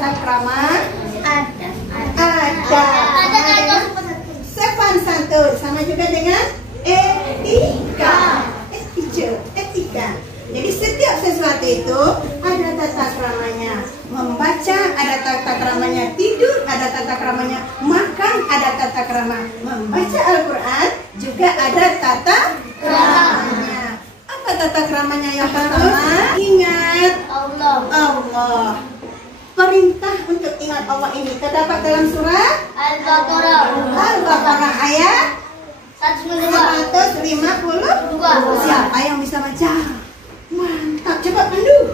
tata krama? Ada. Ada. Sopan santun sama juga dengan etika. Etika. Jadi setiap sesuatu itu ada tata kramanya. Membaca ada tata kramanya, tidur ada tata kramanya, makan ada tata krama. Membaca Al-Quran juga ada tata kramanya. Apa tata kramanya yang pertama? Ingat Allah. Perintah untuk ingat Allah ini terdapat dalam surah Al-Baqarah ayat 152. Siapa yang bisa baca? Mantap, coba pandu.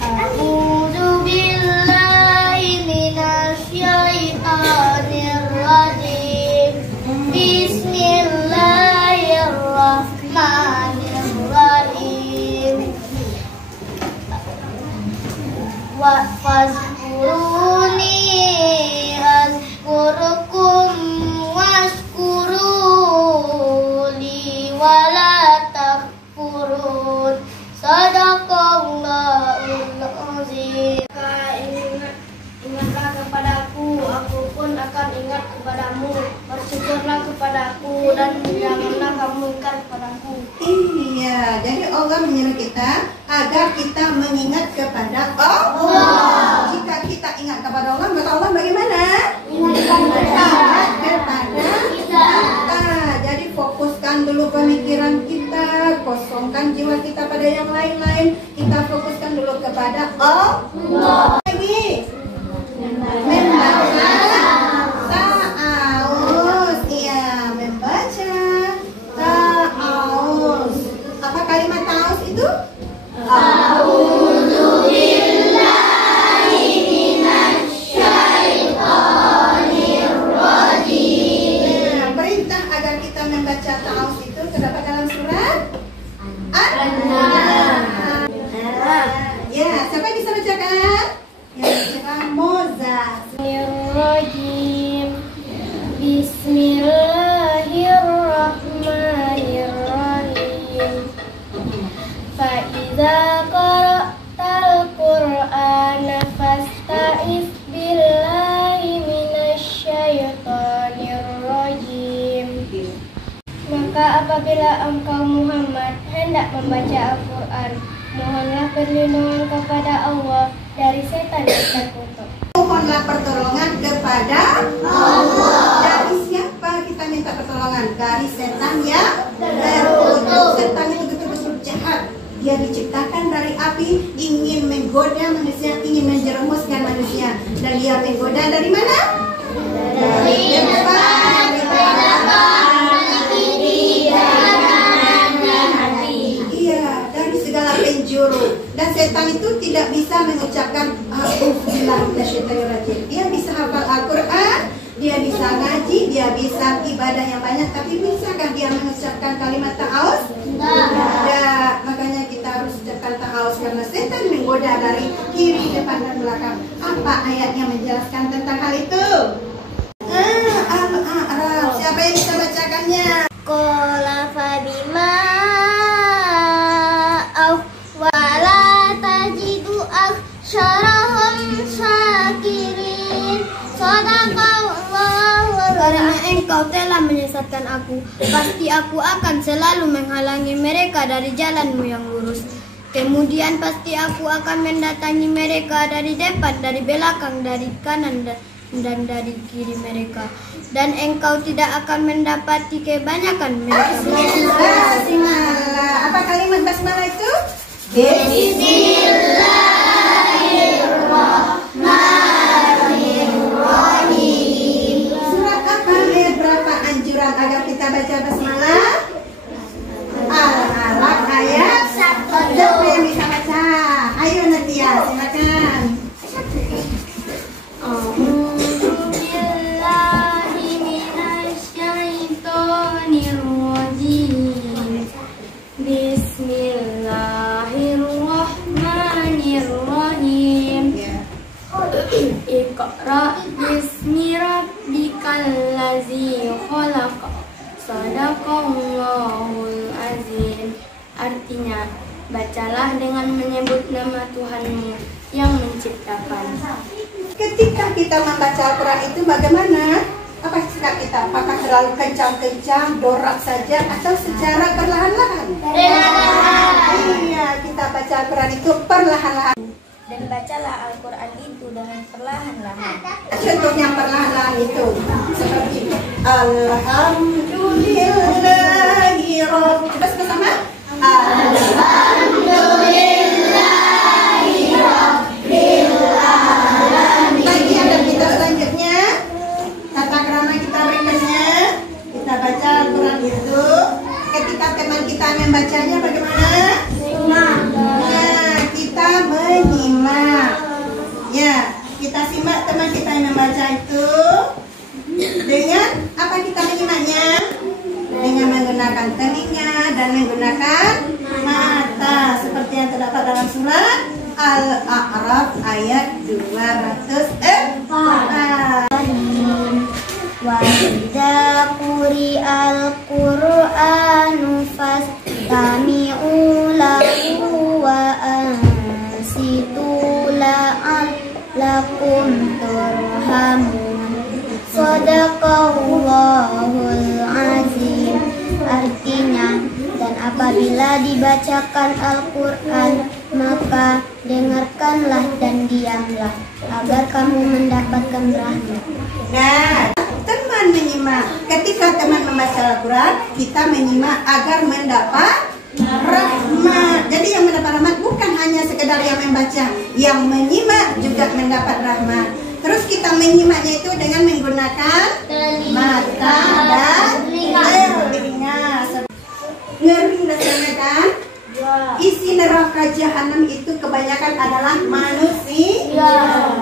A'udzu billahi minasyaitonir rajim. Bismillahirrahmanirrahim. Wa fazkuruni azkurukum washkuruli wala takfurun. Sadaqallahul azim. Ingatlah kepadaku, aku pun akan ingat kepadamu. Bersyukurlah kepadaku dan janganlah kamu ingkar kepadaku. Iya, jadi Allah menyuruh kita agar kita mengingat kepada Allah. Jika kita ingat kepada Allah, maka Allah bagaimana? Ingat kepada kita. Jadi fokuskan dulu pemikiran kita, kosongkan jiwa kita pada yang lain-lain. Kita fokuskan dulu kepada Allah. Lagi membaca ta'awuz. Iya, membaca ta'awuz. Apa kalimat ta'awuz itu? A'udzu billahi minasyaitonir rajim. Perintah agar kita membaca ta'awuz itu terdapat dalam surat An-Nahl. Ya, siapa yang bisa bacakan? Yang bacakan Moza. Bismillahirrahmanirrahim. Fa'idza qara'tal Qur'ana fasta'iz billahi minasyaitonir rajim. Maka apabila engkau Muhammad hendak membaca Al-Quran, mohonlah perlindungan kepada Allah dari setan yang terkutuk. Mohonlah pertolongan kepada Allah. Dari siapa kita minta pertolongan? Dari setan yang terkutuk. Setan itu betul-betul jahat. Dia diciptakan dari api, ingin menggoda manusia, ingin menjerumuskan manusia. Dan dia menggoda dari mana? Dari depan, dari belakang, dari segala penjuru. Dan setan itu tidak bisa mengucapkan dia bisa hafal Al-Quran, dia bisa ngaji, dia bisa ibadah yang banyak, tapi bisakah dia mengucapkan kalimat ta'awuz? Tidak. Makanya kita harus ucapkan ta'awuz karena setan menggoda dari kiri, depan, dan belakang. Apa ayat yang menjelaskan tentang hal itu? Al-A'raf. Siapa yang bisa bacakannya? Qala fabima wala tajidu aksyarahum syakirin. Sadaqallahu. Karena engkau telah menyesatkan aku, pasti aku akan selalu menghalangi mereka dari jalanmu yang lurus. Kemudian pasti aku akan mendatangi mereka dari depan, dari belakang, dari kanan dan dari kiri mereka. Dan engkau tidak akan mendapati kebanyakan mereka. Bismillah. Apa kalimat basmalah itu? Bismillahirrahmanirrahim. Surat apa, ayat berapa anjuran agar kita baca basmalah? Al-Alaq ayat 1. Siapa yang bisa baca? Ayo Natia, silakan. Bismillahirrahmanirrahim. Iqra bismi rabbikal ladzi khalaq. Sadaqallahul azim. Artinya, bacalah dengan menyebut nama Tuhanmu yang diciptakan. Ketika kita membaca Al-Quran itu bagaimana? Apa sikap kita? Apakah terlalu kencang-kencang, dorak saja, atau secara perlahan-lahan? Iya, kita baca Al-Quran itu perlahan-lahan. Dan bacalah Al-Quran itu dengan perlahan-lahan. Contohnya perlahan-lahan itu seperti Alhamdulillahirobbil. Coba sama. Alhamdulillahirobbil. Lagi ada kita selanjutnya. Tata krama kita berikutnya. Kita baca Al-Quran itu. Ketika teman kita membacanya bagaimana? Kita menyimak. Ya, kita simak teman kita yang membaca itu. Dengan apa kita menyimaknya? Dengan menggunakan telinga dan menggunakan mata, seperti yang terdapat dalam surat Al-A'raf ayat 204. Wa idza quri'al Qur'anu fastami'u lahu wa ansitu la'allakum turhamun. Shadaqallahul azim. Artinya, dan apabila dibacakan Al-Quran, maka dengarkanlah dan diamlah agar kamu mendapatkan rahmat. Nah, teman menyimak. Ketika teman membaca Al-Quran, kita menyimak agar mendapat rahmat. Jadi yang mendapat rahmat bukan hanya sekedar yang membaca, yang menyimak juga mendapat rahmat. Terus kita menyimaknya itu dengan menggunakan mata dan telinga. Ngeri rasanya kan? Isi neraka jahanam itu kebanyakan adalah manusia.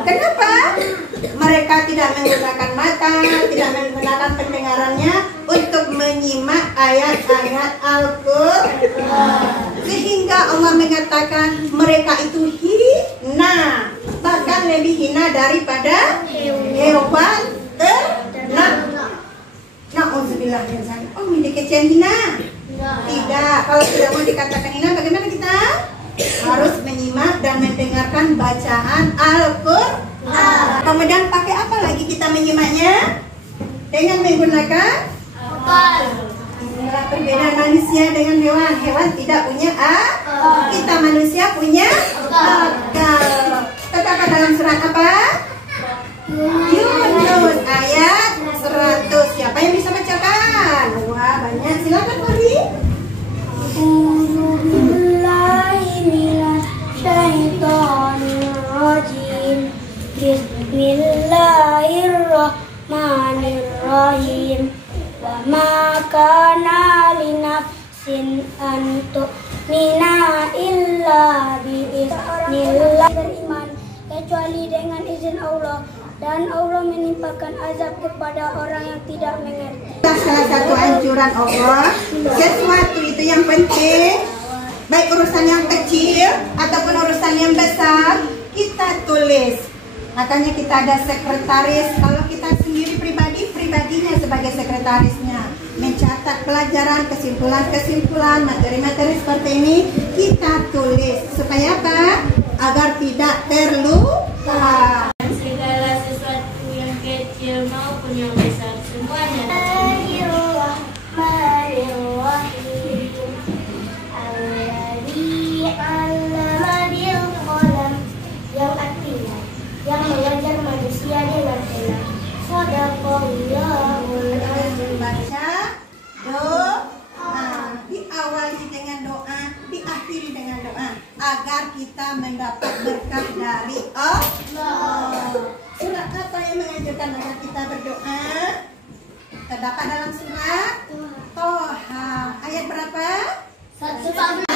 Kenapa? Mereka tidak menggunakan mata, tidak menggunakan pendengarannya untuk menyimak ayat-ayat Al-Quran. Sehingga Allah mengatakan mereka itu hina, bahkan lebih hina daripada hewan ternak. Na'udzubillah min dzalik. Oh, miliki kecil hina? Tidak. Kalau tidak mau dikatakan hina, bagaimana kita? Harus menyimak dan mendengarkan bacaan Al-Quran. Kemudian pakai apa lagi kita menyimaknya? Dengan menggunakan akal. Inilah perbedaan manusia dengan hewan. Hewan tidak punya akal. Kita manusia punya akal. Terdapat dalam surat apa? Yunus ayat 100. Siapa yang bisa bacakan? Wah, banyak. Silakan Fahri. Bismillahirrahmanirrahim. Bismillahirrahmanirrahim. Wa ma kana li nafsin an tu'mina illa bi idznillah. Beriman kecuali dengan izin Allah, dan Allah menimpakan azab kepada orang yang tidak mengerti. Salah satu anjuran Allah, sesuatu itu yang penting, baik urusan yang kecil ataupun urusan yang besar, kita tulis. Makanya kita ada sekretaris. Kalau kita sendiri pribadinya sebagai sekretarisnya, mencatat pelajaran, kesimpulan-kesimpulan, materi-materi seperti ini kita tulis. Supaya apa? Agar tidak terlupa. Segala sesuatu yang kecil maupun yang besar, semuanya. Bismillahirrahmanirrahim. Alladzi 'allama bil qalam, yang artinya yang mengajar manusia dengan kalam. Shadaqallahul azim. Baca doa, diawali dengan doa, diakhiri dengan doa, agar kita mendapat berkah dari Allah. Surat apa yang mengajarkan agar kita berdoa? Terdapat dalam surat Toha. Ayat berapa? 114.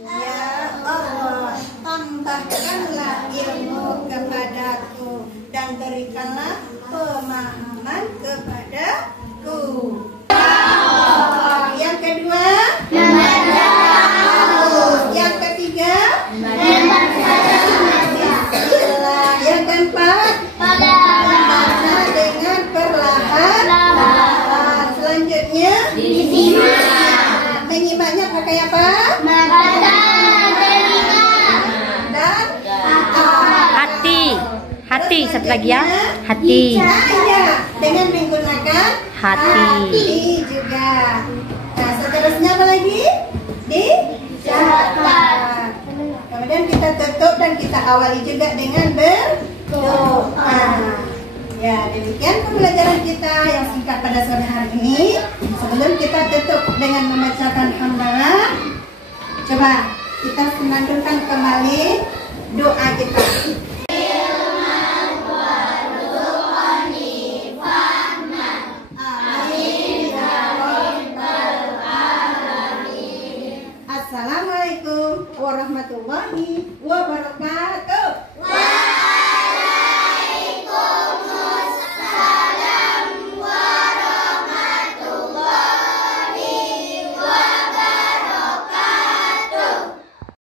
Ya Allah, tambahkanlah ilmu kepadaku dan berikanlah pemahaman kepadaku. Yang kedua, yang ketiga, yang keempat, membaca dengan perlahan. Selanjutnya, menyimaknya pakai apa? Mata satu lagi ya. Hati. Iya, dengan menggunakan Hati. juga. Nah, seterusnya apa lagi? Dicatat. Kemudian kita tutup dan kita awali juga dengan berdoa. Ya, demikian pembelajaran kita yang singkat pada sore hari ini. Sebelum kita tutup dengan membacakan hamdalah, coba kita senandungkan kembali doa kita. Assalamualaikum warahmatullahi wabarakatuh.